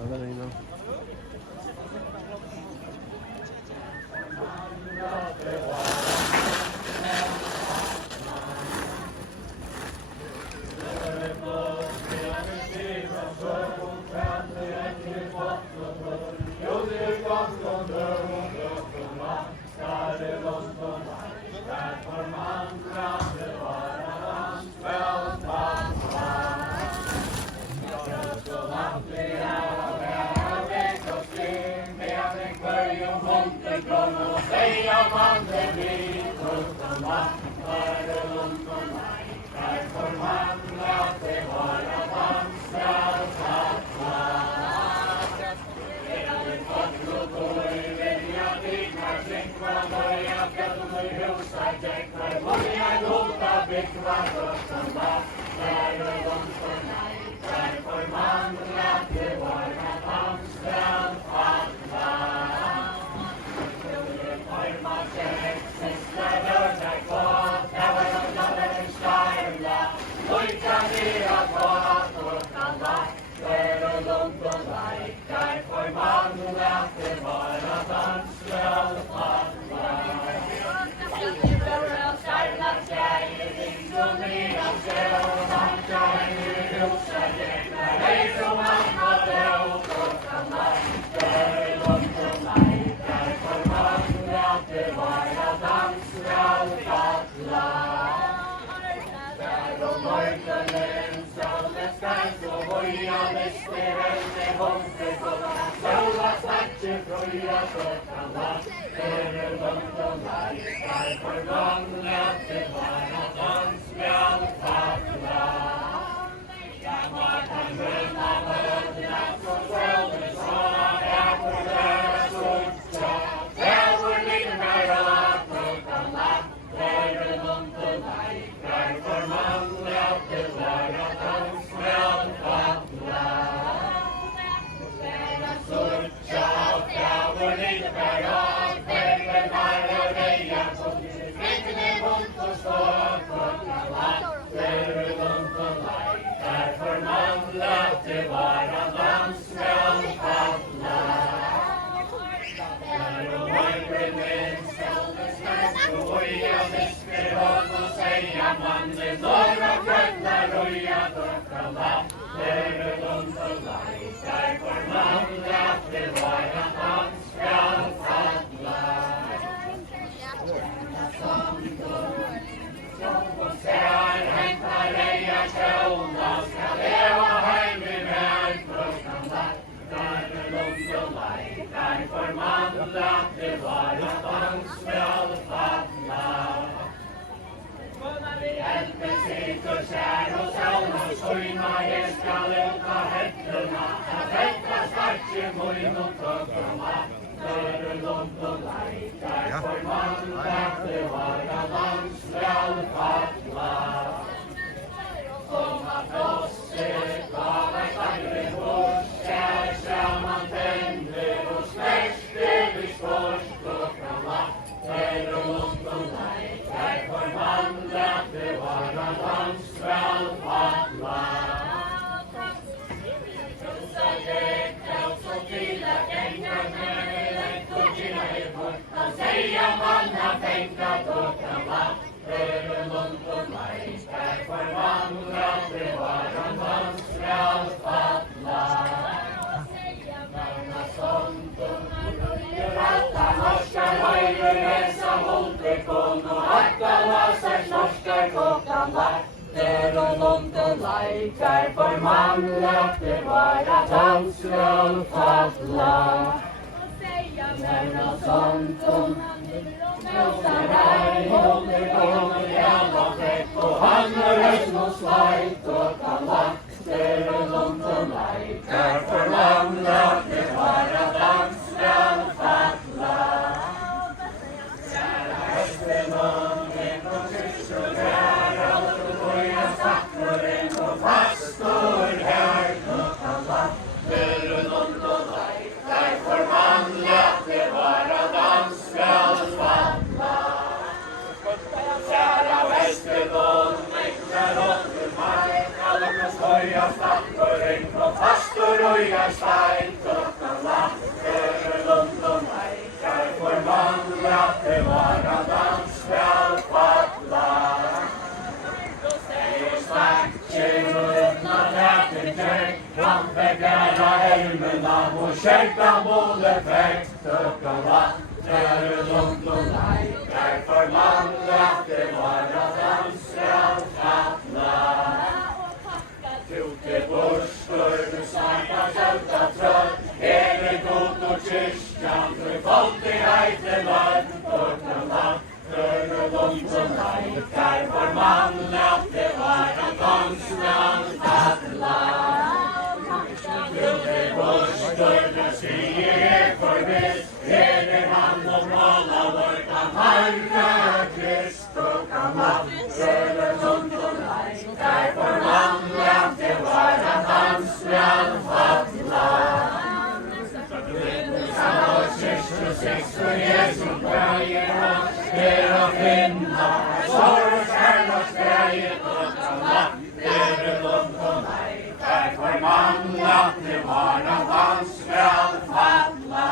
Avelino. Traktoren kom fastur og jeg stein, klokkan latter lunt og meikar, for mannlig at det var en dans skal falla. Jeg snakker uten at hætten kjøk, han fikk æra helmen av og kjøkkan både fikk, klokkan latter lunt og meikar, for mannlig at det var en dans skal falla. Til borstor, du snakka kjølta trøll, hele god og kyrkjan, du folk i heite møtt, og den latter og lunt og meikar, for mannlig at det var en dans skal falla. Til borstor, du sier jeg forviss, hele han og måla vår kan herre Krist, og kan latter og lunt og meikar, for mannlig at det var en dans skal falla. Og kyrkje sex for Jesu bøyer og her å finna, sorg og kjærlås greier, og kan latter lunt og meikar, for mannlig at det var en dans skal falla.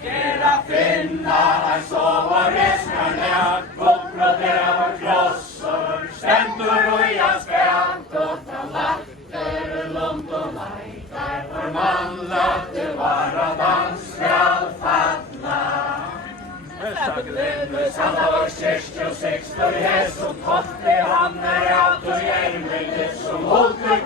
Her å finna, her sover resmen ned, godbroderar klosser, stendur og jeg spelt, og kan latter lunt og meikar, for mannlig at det var en dans skal falla. Santa var kyrkje og sex for Jesu kotte, han av og hjelmelig som holdt med